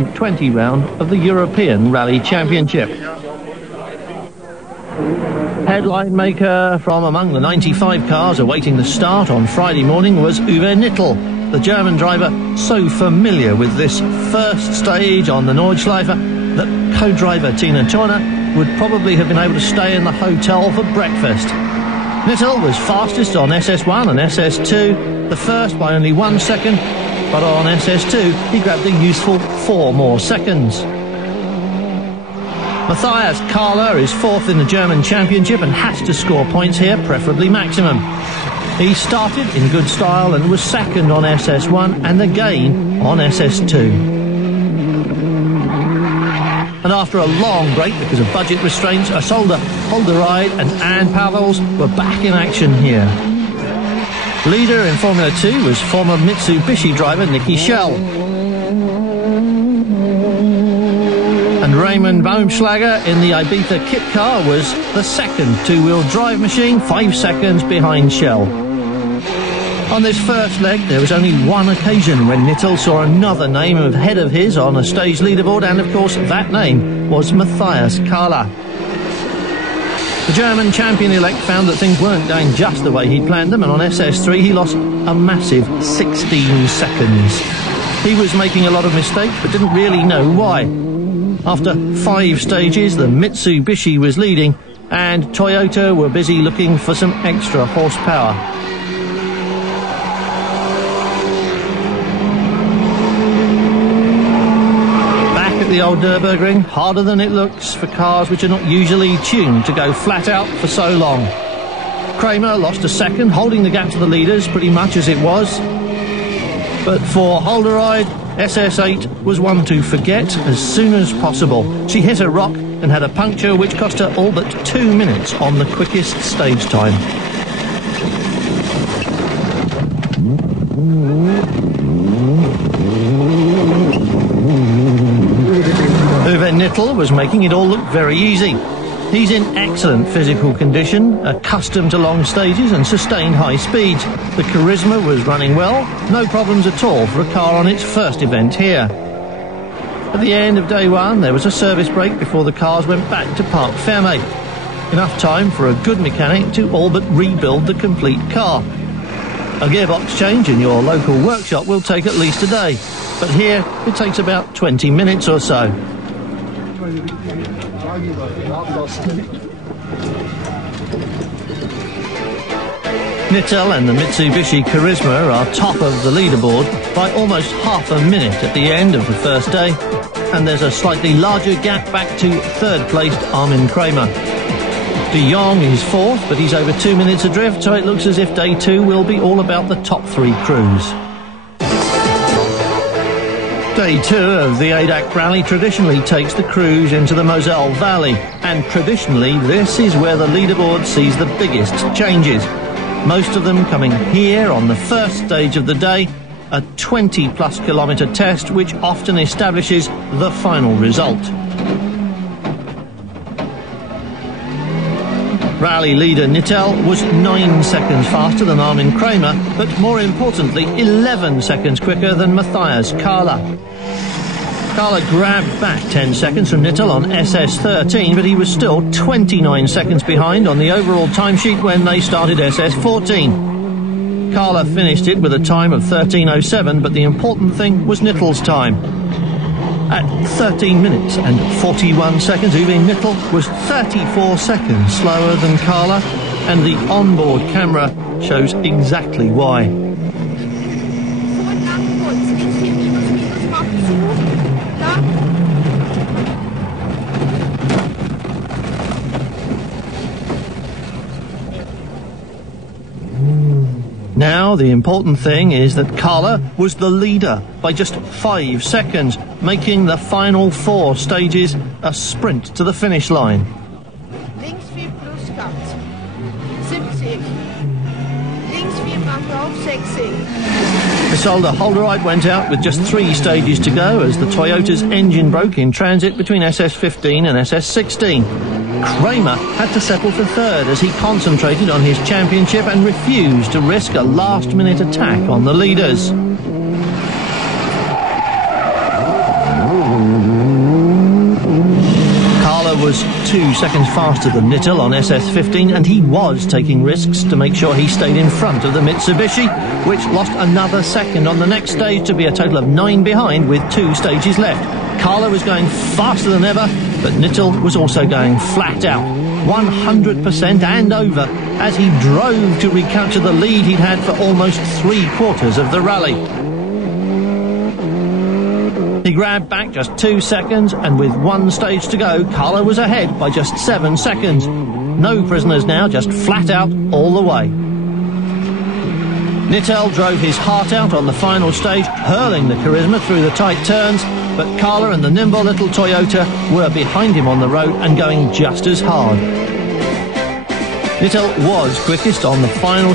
20 round of the European Rally Championship. Headline maker from among the 95 cars awaiting the start on Friday morning was Uwe Nittel, the German driver so familiar with this first stage on the Nordschleife that co-driver Tina Turner would probably have been able to stay in the hotel for breakfast. Nittel was fastest on SS1 and SS2, the first by only 1 second, but on SS2 he grabbed a useful 4 more seconds. Matthias Kahler is fourth in the German Championship and has to score points here, preferably maximum. He started in good style and was second on SS1 and again on SS2. And after a long break because of budget restraints, Isolde Holderide and Anne Pavels were back in action here. Leader in Formula 2 was former Mitsubishi driver Niki Schell. And Raymond Baumschlager in the Ibiza kit car was the second two-wheel drive machine, 5 seconds behind Schell. On this first leg, there was only one occasion when Nittel saw another name ahead of his on a stage leaderboard, and of course that name was Matthias Kahler. The German champion-elect found that things weren't going just the way he'd planned them, and on SS3 he lost a massive 16 seconds. He was making a lot of mistakes, but didn't really know why. After 5 stages, the Mitsubishi was leading, and Toyota were busy looking for some extra horsepower. The old Nürburgring, harder than it looks for cars which are not usually tuned to go flat out for so long. Kramer lost a second, holding the gap to the leaders pretty much as it was. But for Holderide, SS8 was one to forget as soon as possible. She hit a rock and had a puncture which cost her all but 2 minutes on the quickest stage time. Uwe Nittel was making it all look very easy. He's in excellent physical condition, accustomed to long stages and sustained high speeds. The Charisma was running well, no problems at all for a car on its first event here. At the end of day one, there was a service break before the cars went back to Parc Fermé. Enough time for a good mechanic to all but rebuild the complete car. A gearbox change in your local workshop will take at least a day, but here it takes about 20 minutes or so. Nittel and the Mitsubishi Charisma are top of the leaderboard by almost half a minute at the end of the first day, and there's a slightly larger gap back to third-placed Armin Kramer. De Jong is fourth, but he's over 2 minutes adrift, so it looks as if day 2 will be all about the top 3 crews. Day 2 of the ADAC Rally traditionally takes the crews into the Moselle Valley, and traditionally this is where the leaderboard sees the biggest changes. Most of them coming here on the first stage of the day, a 20-plus kilometre test which often establishes the final result. Rally leader Nittel was 9 seconds faster than Armin Kramer, but more importantly 11 seconds quicker than Matthias Kahler. Kahler grabbed back 10 seconds from Nittel on SS13, but he was still 29 seconds behind on the overall timesheet when they started SS14. Kahler finished it with a time of 13:07, but the important thing was Nittel's time. At 13 minutes and 41 seconds, Uwe Nittel was 34 seconds slower than Kahler, and the onboard camera shows exactly why. Now, the important thing is that Kahler was the leader by just 5 seconds, making the final 4 stages a sprint to the finish line. Links 4 plus kat. 70. Links 4 maakt half 60. Isolde Holderide went out with just 3 stages to go as the Toyota's engine broke in transit between SS15 and SS16. Kramer had to settle for third as he concentrated on his championship and refused to risk a last-minute attack on the leaders. was 2 seconds faster than Nittel on SS15, and he was taking risks to make sure he stayed in front of the Mitsubishi, which lost another second on the next stage to be a total of 9 behind with 2 stages left. Carla was going faster than ever, but Nittel was also going flat out, 100% and over, as he drove to recapture the lead he'd had for almost 3/4 of the rally. He grabbed back just 2 seconds, and with 1 stage to go, Carla was ahead by just 7 seconds. No prisoners now, just flat out all the way. Nittel drove his heart out on the final stage, hurling the Charisma through the tight turns, but Carla and the nimble little Toyota were behind him on the road and going just as hard. Nittel was quickest on the final